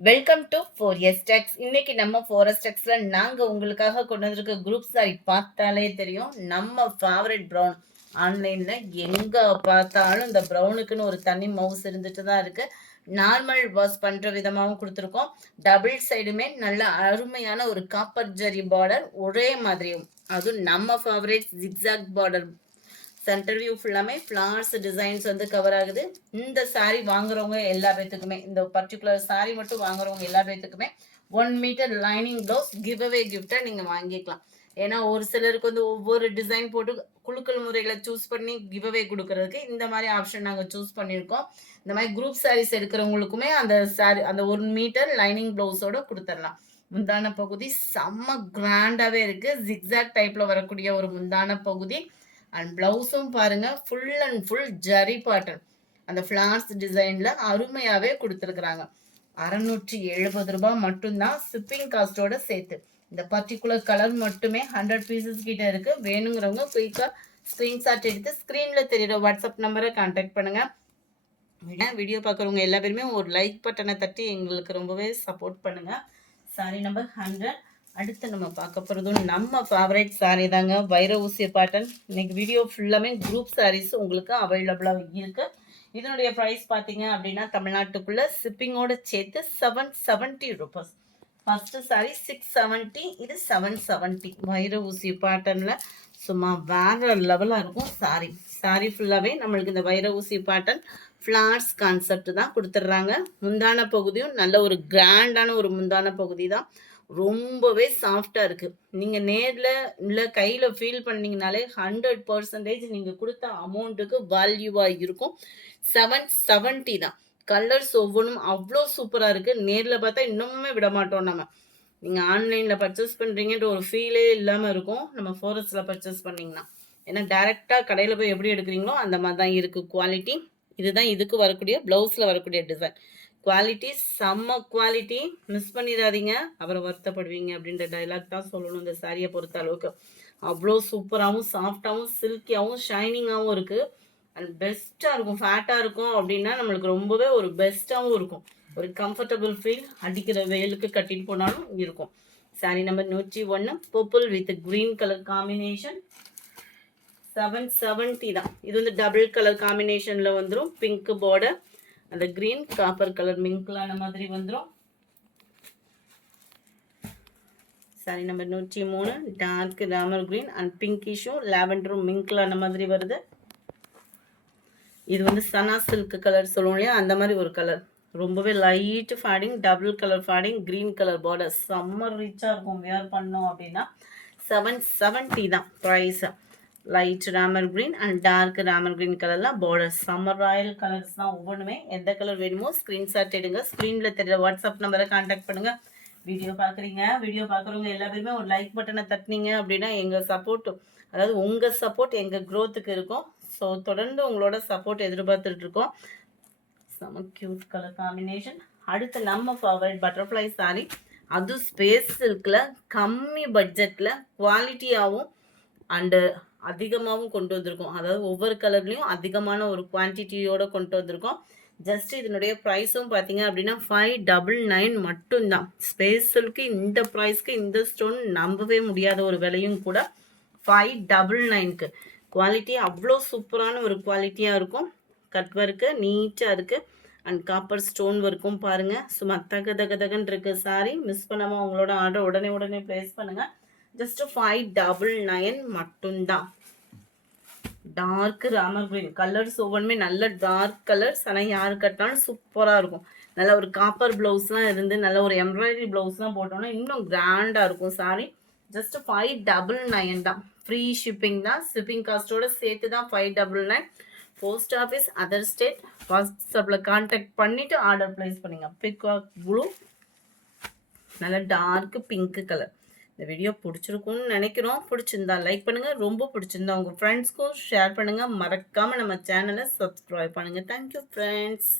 Welcome to 4S Techs. இன்னைக்கு நம்ம 4S Techsல நாங்க உங்களுக்காக கொண்டு வந்திருக்க குரூப் சாரி பார்த்தாலே தெரியும். நம்ம ஃபேவரட் ப்ரௌன். ஆன்லைன்ல எங்க பார்த்தாலும் இந்த ப்ரௌனுக்குன்னு ஒரு தனி மவுஸ் இருந்துட்டு தான் இருக்கு. நார்மல் வாஷ் பண்ற விதமாகவும் கொடுத்துருக்கோம். டபுள் சைடுமே நல்ல அருமையான ஒரு காப்பர் ஜரி பார்டர், ஒரே மாதிரியும். அதுவும் நம்ம favourite zigzag border. Centre view ஃபுல்லாமே ஃப்ளார்ஸ் டிசைன்ஸ் வந்து கவர் ஆகுது. இந்த சாரீ வாங்குறவங்க எல்லா பேத்துக்குமே, இந்த பர்டிகுலர் சாரீ மட்டும் வாங்குறவங்க எல்லா பேத்துக்குமே 1 metre lining blouse give away கிஃப்டா நீங்க வாங்கிக்கலாம். ஏன்னா ஒரு சிலருக்கு வந்து ஒவ்வொரு டிசைன் போட்டு குழுக்கள் முறைகளை சூஸ் பண்ணி கிவ் அவே கொடுக்கறதுக்கு இந்த மாதிரி ஆப்ஷன் நாங்கள் சூஸ் பண்ணியிருக்கோம். இந்த மாதிரி குரூப் சாரீஸ் எடுக்கிறவங்களுக்குமே அந்த சாரி அந்த 1 மீட்டர் லைனிங் ப்ளவுஸோட கொடுத்துடலாம். முந்தான பகுதி செம்ம கிராண்டாவே இருக்கு. ஜிக்ஸாக் டைப்ல வரக்கூடிய ஒரு முந்தான பகுதி. அண்ட் பிளவுஸும் பாருங்க, ஃபுல் அண்ட் ஃபுல் ஜரி பாட்டன், அந்த ஃபிளார்ஸ் டிசைன்ல அருமையாவே கொடுத்துருக்குறாங்க. 670 ரூபாய் மட்டும்தான் ஷிப்பிங் காஸ்டோட சேர்த்து. இந்த பர்டிகுலர் கலர் மட்டுமே 100 பீசஸ் கிட்ட இருக்கு. வேணுங்கிறவங்க குயிக்கா ஸ்கிரீன்ஷாட் எடுத்து ஸ்கிரீன்ல தெரியுற வாட்ஸ்அப் நம்பரை கான்டாக்ட் பண்ணுங்க. வீடியோ பார்க்குறவங்க எல்லா பேருமே ஒரு லைக் பட்டனை தட்டி எங்களுக்கு ரொம்பவே சப்போர்ட் பண்ணுங்க. Sorry number 100. அடுத்து நம்ம பார்க்க போகிறதும் நம்ம ஃபேவரட் சாரீ தாங்க, வைர ஊசிய பாட்டன். இன்னைக்கு வீடியோ ஃபுல்லாமே குரூப் சாரீஸ் உங்களுக்கு அவைலபிளாக இருக்குது. இதனுடைய ப்ரைஸ் பார்த்தீங்க அப்படின்னா தமிழ்நாட்டுக்குள்ள ஷிப்பிங்கோட சேர்த்து 770 ரூபாஸ். ஃபர்ஸ்ட் சாரி 670, இது 770. வைர ஊசி பாட்டனில் சும்மா வேற லெவலாக இருக்கும் சாரி. சாரி ஃபுல்லாகவே நம்மளுக்கு இந்த வைர ஊசி பாட்டன் ஃப்ளார்ஸ் கான்செப்ட் தான் கொடுத்துட்றாங்க. முந்தான பகுதியும் நல்ல ஒரு கிராண்டான ஒரு முந்தான பகுதி தான். ரொம்பவே சாஃப்டாக இருக்குது. நீங்கள் நேரில் இல்லை கையில் ஃபீல் பண்ணிங்கனாலே 100% நீங்கள் கொடுத்த அமௌண்ட்டுக்கு வேல்யூவாக இருக்கும். 770 தான். கலர்ஸ் ஒவ்வொன்றும் அவ்வளோ சூப்பராக இருக்குது. நேரில் பார்த்தா இன்னமுமே விட மாட்டோம் நம்ம. நீங்கள் ஆன்லைனில் பர்ச்சேஸ் பண்ணுறீங்கன்ற ஒரு ஃபீலே இல்லாமல் இருக்கும் நம்ம ஃபோரஸ்டில் பர்ச்சேஸ் பண்ணிங்கன்னா. ஏன்னா டேரெக்டாக கடையில் போய் எப்படி எடுக்கிறீங்களோ அந்த மாதிரி தான் இருக்குது குவாலிட்டி. இதுதான் இதுக்கு வரக்கூடிய ப்ளவுஸில் வரக்கூடிய டிசைன். குவாலிட்டி செம்ம குவாலிட்டி, மிஸ் பண்ணிடாதீங்க, அப்புறம் வருத்தப்படுவீங்க அப்படின்ற டைலாக் தான் சொல்லணும். இந்த சாரியை பொறுத்த அளவுக்கு அவ்வளோ சூப்பராகவும் சாஃப்டாகவும் சில்கியாகவும் ஷைனிங்காகவும் இருக்குது. அண்ட் பெஸ்ட்டாக இருக்கும். ஃபேட்டாக இருக்கும் அப்படின்னா நம்மளுக்கு ரொம்பவே ஒரு பெஸ்ட்டாகவும் இருக்கும். ஒரு கம்ஃபர்டபுள் ஃபீல், அடிக்கிற வெயிலுக்கு கட்டிட்டு போனாலும் இருக்கும். Sari number 101, purple with green colour combination. 770 தான். இது வந்து டபுள் கலர் காம்பினேஷனில் வந்துடும். பிங்க் பார்டர், அந்த கிரீன் காப்பர் கலர் மிங்க்லான மாதிரி வந்துடும். Sari number 103, dark Ramar green and பிங்கிஷும் லாவெண்டரும் மிங்க்லான மாதிரி வருது. இது வந்து சனா சில்க் கலர் சொல்லுவோம் இல்லையா, அந்த மாதிரி ஒரு கலர். ரொம்பவே light fading, double colour fading, green colour border. Summer ரிச்சாக இருக்கும் வேர் பண்ணோம் அப்படின்னா. 770 தான் price. Light Ramar green and dark Ramar green கலர்லாம் பார்டர். சம்மர் ராயல் கலர்ஸ் தான் ஒவ்வொன்றுமே. எந்த கலர் வேணுமோ ஸ்க்ரீன்ஷாட் எடுங்க. ஸ்க்ரீனில் தெரியல வாட்ஸ்அப் நம்பரை கான்டாக்ட் பண்ணுங்கள். வீடியோ பார்க்குறீங்க, வீடியோ பார்க்குறவங்க எல்லா பேருமே ஒரு லைக் பட்டனை தட்டினீங்க அப்படின்னா எங்கள் சப்போர்ட், அதாவது உங்கள் சப்போர்ட் எங்கள் க்ரோத்துக்கு இருக்கும். ஸோ தொடர்ந்து உங்களோட சப்போர்ட் எதிர்பார்த்துட்டு இருக்கோம். செம க்யூட் கலர் காம்பினேஷன். அடுத்து நம்ம ஃபேவரட் பட்டர்ஃப்ளை சாரி. அது ஸ்பேஸ் சில்கில் கம்மி பட்ஜெட்டில் குவாலிட்டியாகவும் அண்டு அதிகமாகவும் கொண்டு வந்திருக்கோம். அதாவது ஒவ்வொரு கலர்லேயும் அதிகமான ஒரு குவான்டிட்டியோடு கொண்டு வந்திருக்கோம். ஜஸ்ட் இதனுடைய ப்ரைஸும் பார்த்தீங்க அப்படின்னா 599 மட்டும்தான். ஸ்பேஸ் சில்க்கு இந்த ப்ரைஸ்க்கு இந்த ஸ்டோன் நம்பவே முடியாத ஒரு விலையும் கூட. 599க்கு குவாலிட்டி அவ்வளோ சூப்பரான ஒரு குவாலிட்டியாக இருக்கும். கட் ஒர்க்கு நீட்டாக இருக்குது. அண்ட் காப்பர் ஸ்டோன் ஒர்க்கும் பாருங்கள், சும்மா தகன்னு இருக்குது சாரி. மிஸ் பண்ணாமல் உங்களோட ஆர்டர் உடனே ப்ளேஸ் பண்ணுங்கள். ஜஸ்ட் 599 மட்டும்தான். டார்க் ராமர் கிரீன் கலர்ஸ் ஒவ்வொன்றுமே நல்ல டார்க் கலர்ஸ். ஆனால் யார் கட்டினாலும் சூப்பராக இருக்கும். நல்ல ஒரு காப்பர் ப்ளவுஸ்லாம் இருந்து நல்ல ஒரு எம்ப்ராய்டரி ப்ளவுஸ்லாம் போட்டோன்னா இன்னும் கிராண்டாக இருக்கும் சாரி. ஜஸ்ட் 599 தான். ஃப்ரீ ஷிப்பிங் தான். ஷிப்பிங் காஸ்ட்டோட சேர்த்து தான் 599. Post office, other state. வாட்ஸ்அப்பில் கான்டாக்ட் பண்ணிவிட்டு ஆர்டர் ப்ளேஸ் பண்ணிங்க. பிகாக் ப்ளூ, நல்ல டார்க் பிங்க் கலர். இந்த வீடியோ பிடிச்சிருக்கும்னு நினைக்கிறோம். பிடிச்சிருந்தா லைக் பண்ணுங்கள். ரொம்ப பிடிச்சிருந்தா உங்கள் ஃப்ரெண்ட்ஸ்க்கும் ஷேர் பண்ணுங்கள். மறக்காமல் நம்ம சேனலை சப்ஸ்கிரைப் பண்ணுங்கள். Thank you friends.